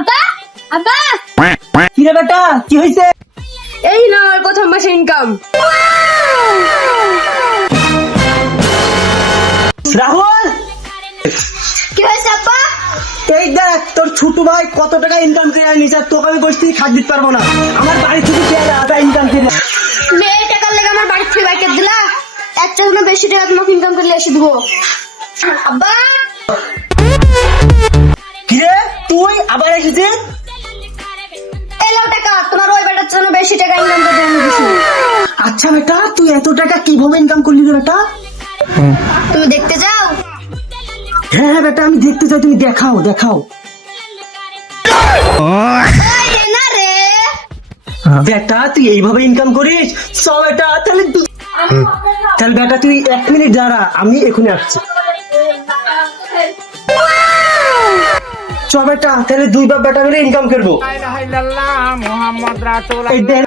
আব্বা আব্বা কি রে বেটা, কি হয়েছে? এই না আমার প্রথম মাসে ইনকাম। রাহুল, কি হয়েছে আব্বা? এই দেখ তোর ছোট ভাই কত টাকা ইনকাম করে নিছে, তোকে আমি বসতে খাট দিতে পারবো না। আমার বাড়ি থেকে ইনকাম করে মেয়ে টাকার লেগে আমার বাড়ির থেকে বাইকে দিলা, একটা জন্য বেশি টাকা তোমাকে ইনকাম করলে এসে দেবো। আব্বা কি রে, তুই আবার এসেছিস? এলো টাকা, তোমার ওই বেটার জন্য বেশি টাকা ইনকাম করতে আমি দিছি। আচ্ছা বেটা, তুই এত টাকা কিভাবে ইনকাম করলি রে বেটা? তুমি দেখতে যাও? হ্যাঁ হ্যাঁ বেটা, আমি দেখতে চাই, তুমি দেখাও দেখাও। এই রে না রে। বেটা তুই এইভাবে ইনকাম করিস? সব বেটা, তাহলে তাহলে বেটা তুই 1 মিনিট দাঁড়া, আমি এখনই আসছি। চ বেটা, তাহলে দুই বাপ বেটা মিলে ইনকাম করবো। লা ইলাহা ইল্লাল্লাহ মুহাম্মদ রাসূলুল্লাহ। এই দেখ